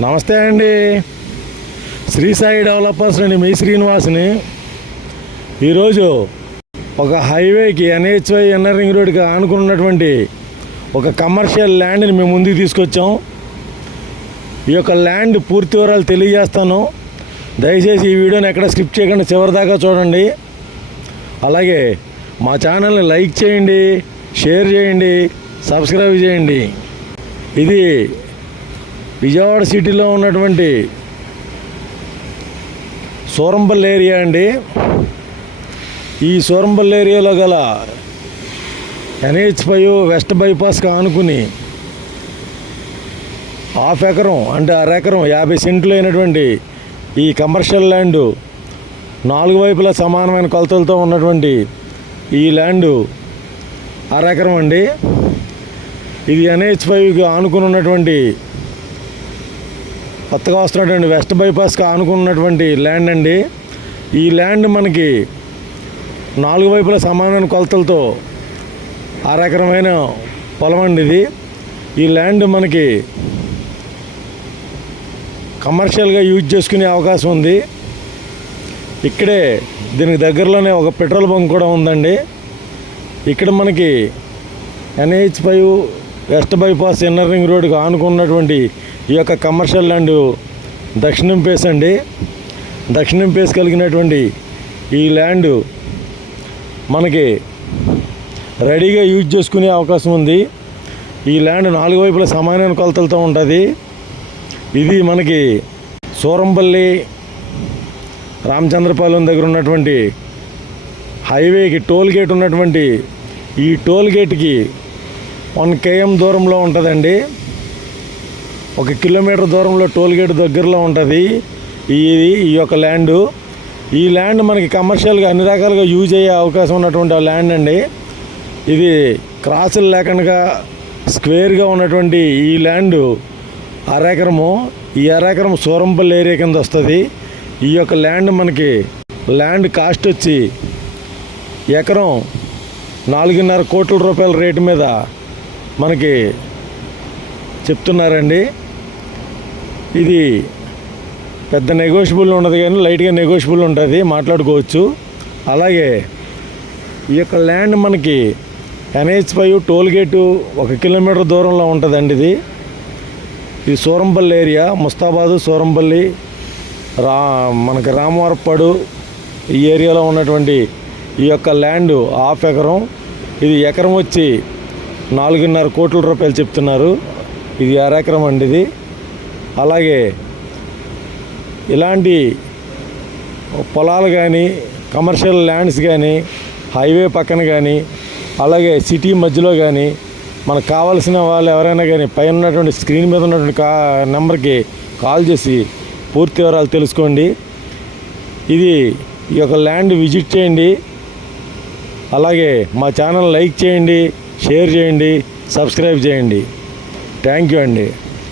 నమస్తే అండి. శ్రీ సాయి డెవలపర్స్ అండి మీ శ్రీనివాస్ని. ఈరోజు ఒక హైవేకి ఎన్హెచ్వై ఎన్ఆర్ రింగ్ రోడ్కి ఆనుకున్నటువంటి ఒక కమర్షియల్ ల్యాండ్ని మేము ముందుకు తీసుకొచ్చాం. ఈ యొక్క ల్యాండ్ పూర్తి వివరాలు తెలియజేస్తాను. దయచేసి ఈ వీడియోని ఎక్కడ స్కిప్ చేయకుండా చివరిదాకా చూడండి. అలాగే మా ఛానల్ని లైక్ చేయండి షేర్ చేయండి సబ్స్క్రైబ్ చేయండి. ఇది విజయవాడ సిటీలో ఉన్నటువంటి సూరంపల్లి ఏరియా అండి. ఈ సూరంపల్లి ఏరియాలో గల ఎన్హెచ్ ఫైవ్ వెస్ట్ బైపాస్కి ఆనుకుని హాఫ్ ఎకరం అంటే అర ఎకరం యాభై సెంట్లు అయినటువంటి ఈ కమర్షియల్ ల్యాండ్ నాలుగు వైపులా సమానమైన కొలతలతో ఉన్నటువంటి ఈ ల్యాండు అర ఎకరం అండి. ఇది ఎన్హెచ్ ఫైవ్కి ఆనుకుని ఉన్నటువంటి కొత్తగా వస్తున్నటువంటి వెస్ట్ బైపాస్కి ఆనుకున్నటువంటి ల్యాండ్ అండి. ఈ ల్యాండ్ మనకి నాలుగు వైపుల సమానమైన కొలతలతో అరెకరమైన పొలం అండి ఇది. ఈ ల్యాండ్ మనకి కమర్షియల్గా యూజ్ చేసుకునే అవకాశం ఉంది. ఇక్కడే దీనికి దగ్గరలోనే ఒక పెట్రోల్ బంక్ కూడా ఉందండి. ఇక్కడ మనకి NH five west bypass inner ring రోడ్కి ఆనుకున్నటువంటి ఈ యొక్క కమర్షియల్ ల్యాండ్ దక్షిణం పేస్ అండి. దక్షిణం పేస్ కలిగినటువంటి ఈ ల్యాండ్ మనకి రెడీగా యూజ్ చేసుకునే అవకాశం ఉంది. ఈ ల్యాండ్ నాలుగు వైపుల సమానమైన కొలతలతో ఉంటుంది. ఇది మనకి సూరంపల్లి రామచంద్రపాలెం దగ్గర ఉన్నటువంటి హైవేకి టోల్ గేట్ ఉన్నటువంటి ఈ టోల్ గేట్కి వన్ కేఎం దూరంలో ఉంటుందండి. ఒక కిలోమీటర్ దూరంలో టోల్గేట్ దగ్గరలో ఉంటుంది. ఇది ఈ యొక్క ల్యాండ్. ఈ ల్యాండ్ మనకి కమర్షియల్గా అన్ని రకాలుగా యూజ్ అయ్యే అవకాశం ఉన్నటువంటి ఆ ల్యాండ్ అండి. ఇది క్రాసులు లేకుండా స్క్వేర్గా ఉన్నటువంటి ఈ ల్యాండ్ అరెకరము. ఈ అరెకరం సూరంపల్లి ఏరియా కింద వస్తుంది. ఈ యొక్క ల్యాండ్ మనకి ల్యాండ్ కాస్ట్ వచ్చి ఎకరం నాలుగున్నర కోట్ల రూపాయల రేటు మీద మనకి చెప్తున్నారండి. ఇది పెద్ద నెగోషియబుల్ ఉండదు కానీ లైట్గా నెగోషియబుల్ ఉంటుంది మాట్లాడుకోవచ్చు. అలాగే ఈ యొక్క ల్యాండ్ మనకి ఎన్హెచ్ ఫైవ్ టోల్ గేటు ఒక కిలోమీటర్ దూరంలో ఉంటుందండి ఇది. ఇది సూరంపల్లి ఏరియా ముస్తాబాదు సూరంపల్లి రా మనకి రామవరపాడు ఈ ఏరియాలో ఉన్నటువంటి ఈ యొక్క ల్యాండ్ హాఫ్ ఎకరం. ఇది ఎకరం వచ్చి నాలుగున్నర కోట్ల రూపాయలు చెప్తున్నారు. ఇది అరెకరం అండి ఇది. అలాగే ఇలాంటి పొలాలు కానీ కమర్షియల్ ల్యాండ్స్ కానీ హైవే పక్కన కానీ అలాగే సిటీ మధ్యలో కానీ మనకు కావాల్సిన వాళ్ళు ఎవరైనా కానీ పైన ఉన్నటువంటి స్క్రీన్ మీద ఉన్నటువంటి కా నెంబర్కి కాల్ చేసి పూర్తి వివరాలు తెలుసుకోండి. ఇది ఈ యొక్క ల్యాండ్ విజిట్ చేయండి. అలాగే మా ఛానల్ లైక్ చేయండి షేర్ చేయండి సబ్స్క్రైబ్ చేయండి. థ్యాంక్ యూ అండి.